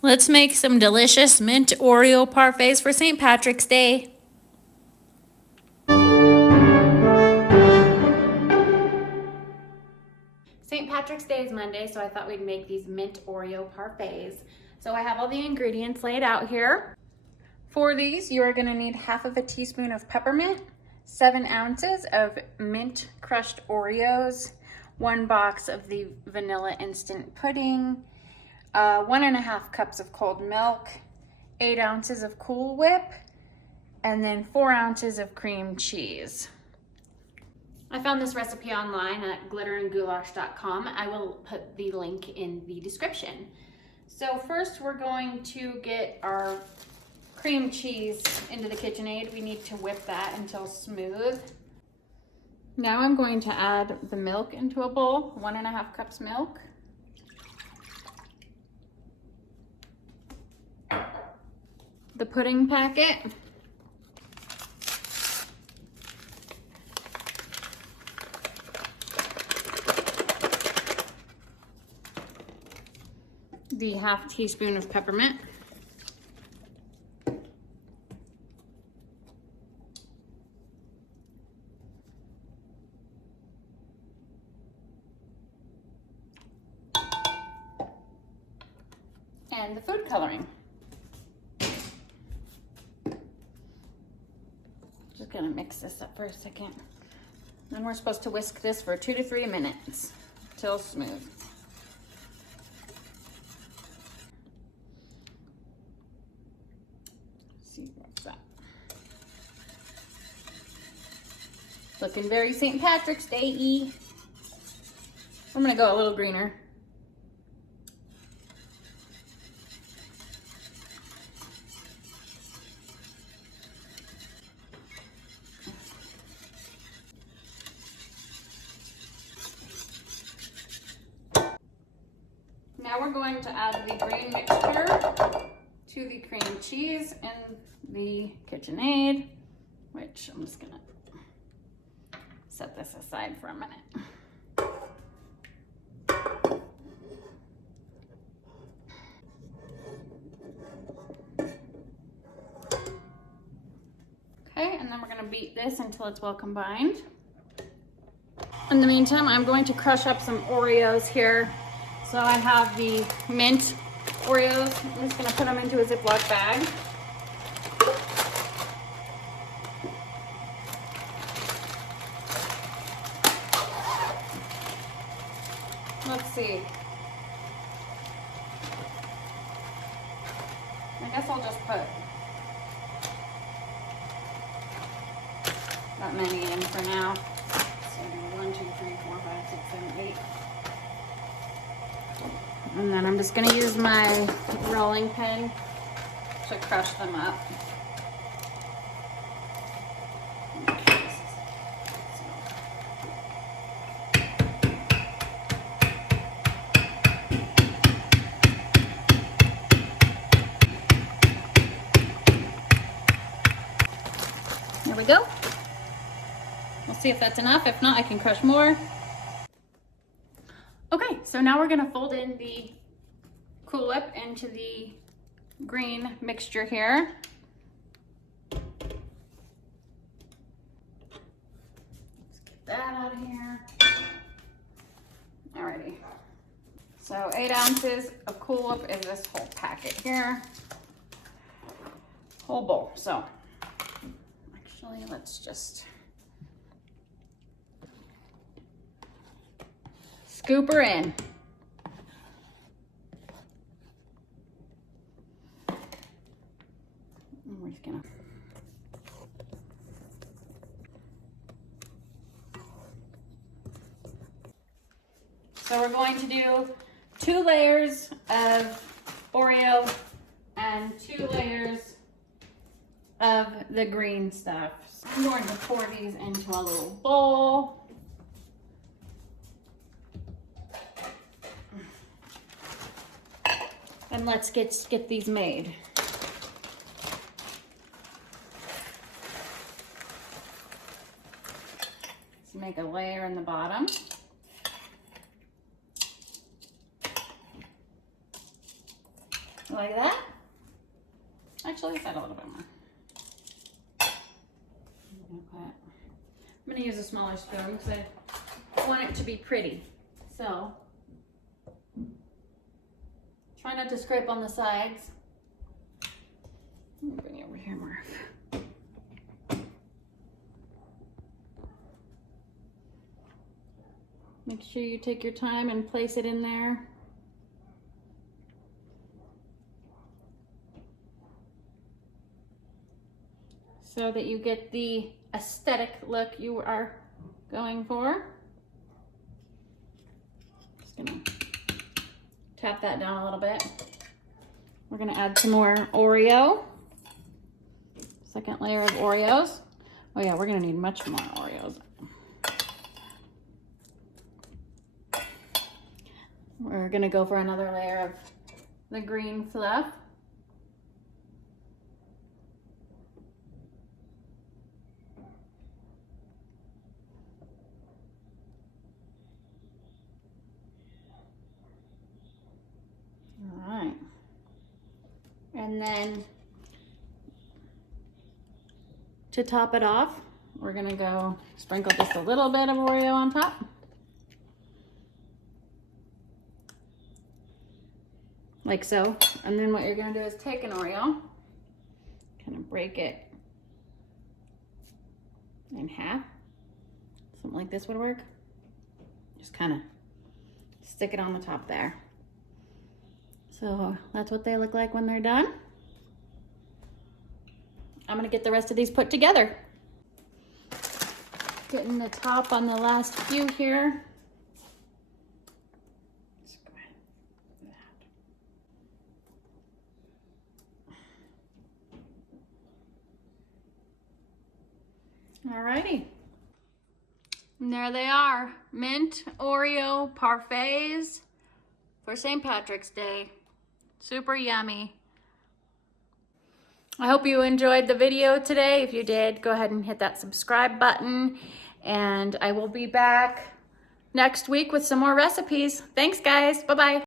Let's make some delicious mint Oreo parfaits for St. Patrick's Day. St. Patrick's Day is Monday, so I thought we'd make these mint Oreo parfaits. So I have all the ingredients laid out here. For these, you are going to need half of a teaspoon of peppermint, 7 ounces of mint crushed Oreos, 1 box of the vanilla instant pudding, 1.5 cups of cold milk, 8 ounces of Cool Whip, and then 4 ounces of cream cheese. I found this recipe online at glitterandgoulash.com. I will put the link in the description. So first we're going to get our cream cheese into the KitchenAid. We need to whip that until smooth. Now I'm going to add the milk into a bowl, 1.5 cups milk. The pudding packet. The half teaspoon of peppermint. And the food coloring. Just gonna mix this up for a second. Then we're supposed to whisk this for 2 to 3 minutes till smooth. Let's see what's that. Looking very St. Patrick's Day-y. I'm gonna go a little greener. Now we're going to add the green mixture to the cream cheese and the KitchenAid, which I'm just gonna set this aside for a minute. Okay, and then we're gonna beat this until it's well combined. In the meantime, I'm going to crush up some Oreos here. So I have the mint Oreos. I'm just gonna put them into a Ziploc bag. Let's see. I guess I'll just put that many in for now. So 1, 2, 3, 4, 5, 6, 7, 8. And then I'm just gonna use my rolling pin to crush them up. There we go. We'll see if that's enough. If not, I can crush more. Okay, so now we're gonna fold in the Cool Whip into the green mixture here. Let's get that out of here. Alrighty. So 8 ounces of Cool Whip is this whole packet here. Whole bowl. So actually, let's just scoop her in. And we're just gonna So we're going to do 2 layers of Oreo and 2 layers of the green stuff. So I'm going to pour these into a little bowl. And let's get these made. Let's make a layer in the bottom. Like that. Actually, let's add a little bit more. Okay. I'm gonna use a smaller spoon because I want it to be pretty. So, try not to scrape on the sides. Let me bring it over here, Marv. Make sure you take your time and place it in there. So that you get the aesthetic look you are going for. Just gonna tap that down a little bit. We're gonna add some more Oreo. Second layer of Oreos. Oh yeah, we're gonna need much more Oreos. We're gonna go for another layer of the green fluff. All right. And then to top it off, we're gonna go sprinkle just a little bit of Oreo on top. Like so. And then what you're gonna do is take an Oreo, kind of break it in half. Something like this would work. Just kind of stick it on the top there. So that's what they look like when they're done. I'm gonna get the rest of these put together. Getting the top on the last few here. Alrighty. And there they are, mint Oreo parfaits for St. Patrick's Day. Super yummy. I hope you enjoyed the video today. If you did, go ahead and hit that subscribe button. And I will be back next week with some more recipes. Thanks, guys. Bye-bye.